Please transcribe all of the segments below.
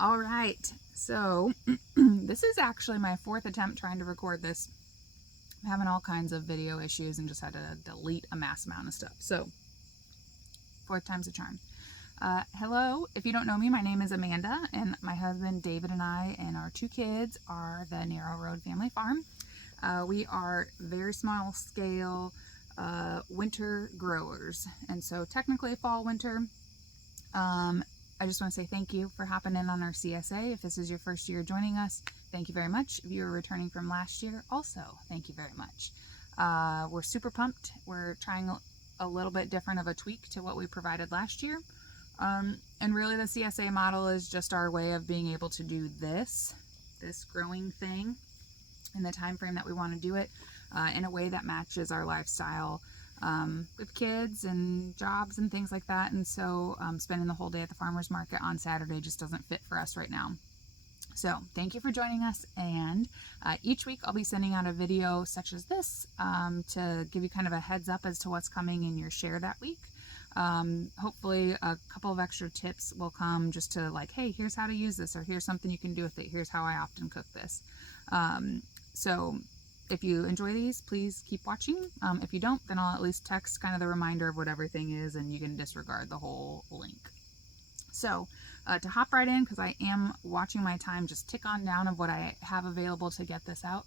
All right, so this is actually my fourth attempt trying to record this. I'm having all kinds of video issues and just had to delete a mass amount of stuff. So, fourth time's a charm. Hello, if you don't know me, my name is Amanda, and my husband David and I and our two kids are the Narrow Road Family Farm. We are very small scale winter growers, and so technically fall, winter. I just want to say thank you for hopping in on our CSA. If this is your first year joining us, thank you very much. If you were returning from last year, also thank you very much. We're super pumped. We're trying a little bit different of a tweak to what we provided last year. And really the CSA model is just our way of being able to do this growing thing in the time frame that we want to do it, in a way that matches our lifestyle, with kids and jobs and things like that. And so spending the whole day at the farmer's market on Saturday just doesn't fit for us right now. So thank you for joining us, and each week I'll be sending out a video such as this to give you kind of a heads up as to what's coming in your share that week. Hopefully a couple of extra tips will come just to like, hey, here's how to use this, or here's something you can do with it, here's how I often cook this. So if you enjoy these, please keep watching. If you don't, then I'll at least text kind of the reminder of what everything is, and you can disregard the whole link. So to hop right in, because I am watching my time just tick on down of what I have available to get this out,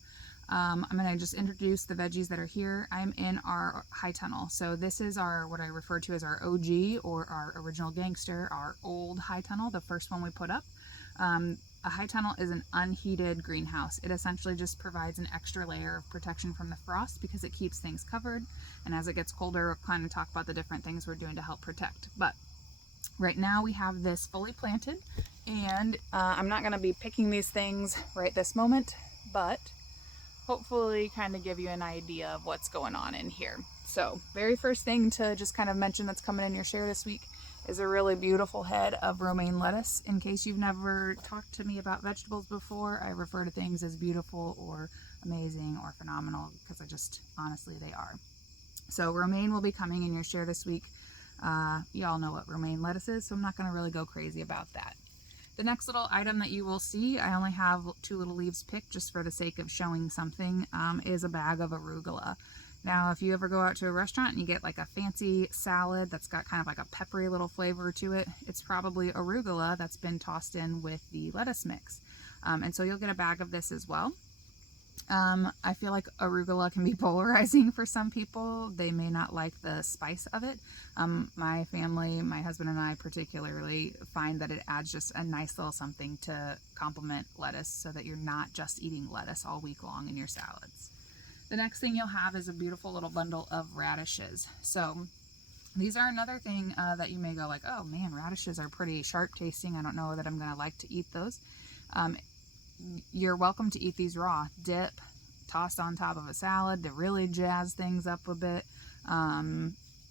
I'm going to just introduce the veggies that are here. I'm in our high tunnel. So this is our, what I refer to as our OG, or our original gangster, our old high tunnel, the first one we put up. A high tunnel is an unheated greenhouse. It essentially just provides an extra layer of protection from the frost because it keeps things covered. And as it gets colder, we'll kind of talk about the different things we're doing to help protect. But right now we have this fully planted, and I'm not going to be picking these things right this moment, but hopefully kind of give you an idea of what's going on in here. So very first thing to just kind of mention that's coming in your share this week is a really beautiful head of romaine lettuce. In case you've never talked to me about vegetables before, I refer to things as beautiful or amazing or phenomenal because I just, honestly, they are. So romaine will be coming in your share this week. You all know what romaine lettuce is, so I'm not going to really go crazy about that. The next little item that you will see, I only have 2 little leaves picked just for the sake of showing something, is a bag of arugula. Now, if you ever go out to a restaurant and you get like a fancy salad that's got kind of like a peppery little flavor to it, it's probably arugula that's been tossed in with the lettuce mix. And so you'll get a bag of this as well. I feel like arugula can be polarizing for some people. They may not like the spice of it. My family, my husband and I particularly, find that it adds just a nice little something to complement lettuce so that you're not just eating lettuce all week long in your salads. The next thing you'll have is a beautiful little bundle of radishes. So these are another thing that you may go like, oh man, radishes are pretty sharp tasting. I don't know that I'm going to like to eat those. You're welcome to eat these raw, dip, tossed on top of a salad to really jazz things up a bit.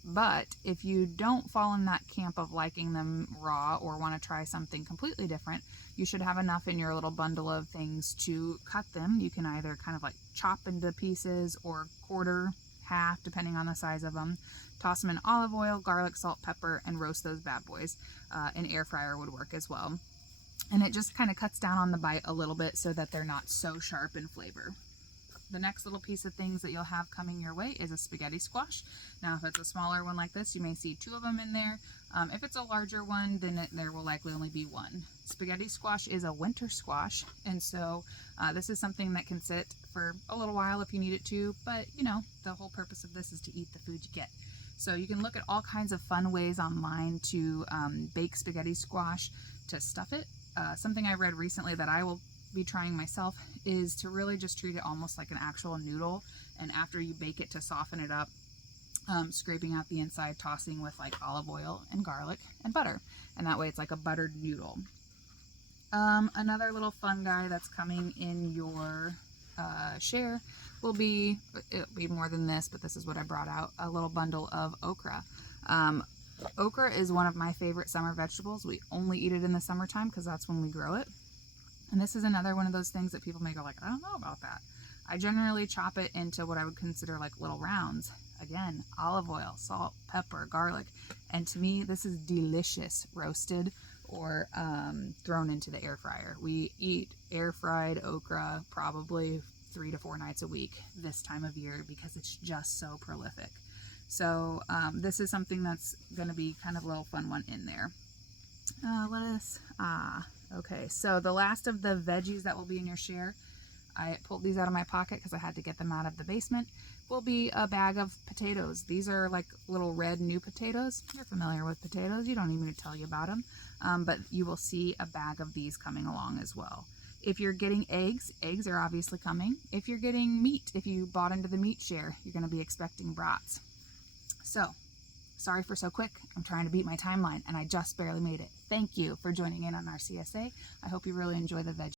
But if you don't fall in that camp of liking them raw or want to try something completely different, you should have enough in your little bundle of things to cut them. You can either kind of like chop into pieces or quarter, half, depending on the size of them. Toss them in olive oil, garlic, salt, pepper, and roast those bad boys. An air fryer would work as well. And it just kind of cuts down on the bite a little bit so that they're not so sharp in flavor. The next little piece of things that you'll have coming your way is a spaghetti squash. Now, if it's a smaller one like this, you may see 2 of them in there. If it's a larger one, then there will likely only be 1. Spaghetti squash is a winter squash, and so this is something that can sit for a little while if you need it to, but you know, the whole purpose of this is to eat the food you get. So you can look at all kinds of fun ways online to bake spaghetti squash, to stuff it. Something I read recently that I will be trying myself is to really just treat it almost like an actual noodle, and after you bake it, to soften it up, scraping out the inside, tossing with like olive oil and garlic and butter, and that way it's like a buttered noodle. Another little fun guy that's coming in your share will be, it'll be more than this, but this is what I brought out, a little bundle of okra. Okra is one of my favorite summer vegetables. We only eat it in the summertime because that's when we grow it. And this is another one of those things that people may go like, I don't know about that. I generally chop it into what I would consider like little rounds. Again, olive oil, salt, pepper, garlic. And to me, this is delicious roasted or thrown into the air fryer. We eat air fried okra probably 3 to 4 nights a week this time of year because it's just so prolific. So this is something that's going to be kind of a little fun one in there. Lettuce. Okay, so the last of the veggies that will be in your share, I pulled these out of my pocket because I had to get them out of the basement, will be a bag of potatoes. These are like little red new potatoes. You're familiar with potatoes. You don't need me to tell you about them. But you will see a bag of these coming along as well. If you're getting eggs, eggs are obviously coming. If you're getting meat, if you bought into the meat share, you're going to be expecting brats. So, sorry for so quick. I'm trying to beat my timeline and I just barely made it. Thank you for joining in on our CSA. I hope you really enjoy the veggies.